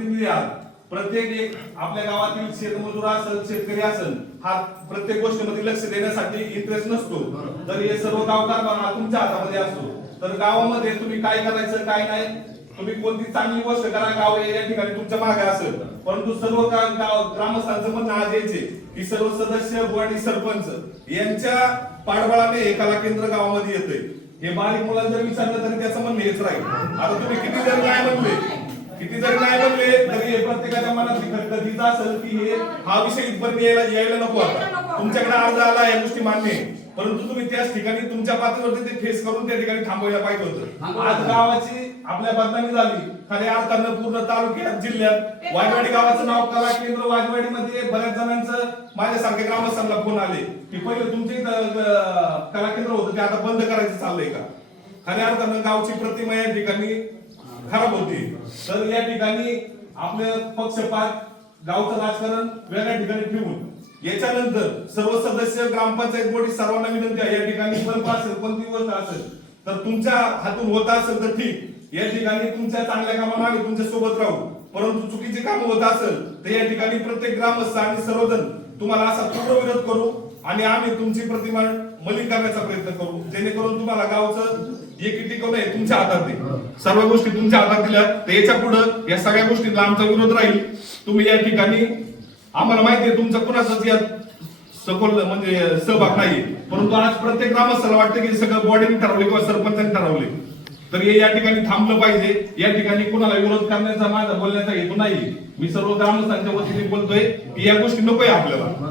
प्रतिनिधी आहात प्रत्येक एक आपल्या गावातील शेतमजूर असेल शेतकरी असेल हा प्रत्येक गोष्टीमध्ये लक्ष देण्यासाठी इंटरेस्ट नसतो. तर हे सर्व गाव कारभार हा तुमच्या हातामध्ये असतो. तर गावामध्ये तुम्ही काय करायचं काय नाही? तुम्ही कोणती चांगली गोष्ट करा गाव या ठिकाणी तुमच्या मागे असेल. परंतु सर्व ग्रामस्थांचं म्हणणं आज यायचे की सर्व सदस्य आणि सरपंच यांच्या पाठबळाने हे कला केंद्र गावामध्ये येतंय. हे बारीक मुलांना जर विचारलं तरी त्याचं म्हणणं हेच राहील. आता तुम्ही किती जरी नाही म्हणले किती जरी नाही म्हणले तरी हे प्रत्येकाच्या मनात कधीच असेल की हे हा विषय इथपर्यंत यायला यायला नको आता. तुमच्याकडे अर्ज आला या गोष्टी मान्य आहे. परंतु तुम्ही त्याच ठिकाणी तुमच्या पातळीवरती ते फेस करून त्या ठिकाणी थांबवायला पाहिजे होतं. आज गावाची आपल्या बदनामी झाली. खऱ्या अर्थानं पूर्ण तालुक्यात जिल्ह्यात. वाजवाडी गावाचं नाव कला केंद्र वाजवाडीमध्ये बऱ्याच जणांचं माझ्यासारख्या ग्रामस्थांना फोन आले. की पहिले तुमचे कला केंद्र होतं ते आता बंद करायचं चाललंय का? खऱ्या अर्थानं गावची प्रतिमा या ठिकाणी खराब होते तर या ठिकाणी आपले पक्षपात गावचं राजकारण वेगळ्या ठिकाणी ठेवून याच्यानंतर सर्व सदस्य ग्रामपंचायत बोर्डी सर्वांना विनंती आहे या ठिकाणी बल्ब असेल कोणती गोष्ट असेल तर तुमच्या हातून होत असेल तर ठीक. या ठिकाणी तुमच्या चांगल्या कामाला आम्ही तुमच्यासोबत राहू. परंतु चुकीचे काम होत असेल तर या ठिकाणी प्रत्येक ग्रामस्थ आणि सर्वजण तुम्हाला असा तीव्र विरोध करू. आणि आम्ही तुमची प्रतिमा मलिन करण्याचा प्रयत्न करू. जेणेकरून तुम्हाला गावचं एक टिकवणं आहे तुमच्या हातात दे सर्व गोष्टी तुमच्या हातात दिल्या तर याच्या पुढं या सगळ्या गोष्टींना आमचा विरोध राहील. तुम्ही या ठिकाणी आम्हाला माहिती आहे तुमचं कुणाचाच यात सखोल म्हणजे सहभाग नाही परंतु आज प्रत्येक ग्रामस्थाला वाटतं की सगळं बॉडीने ठरवले किंवा सरपंचाने ठरवले. तर हे या ठिकाणी थांबलं पाहिजे. या ठिकाणी कुणाला विरोध करण्याचा माझा बोलण्याचा हेतू नाही मी सर्व ग्रामस्थांच्या वतीने बोलतोय की या गोष्टी नकोय आपल्याला.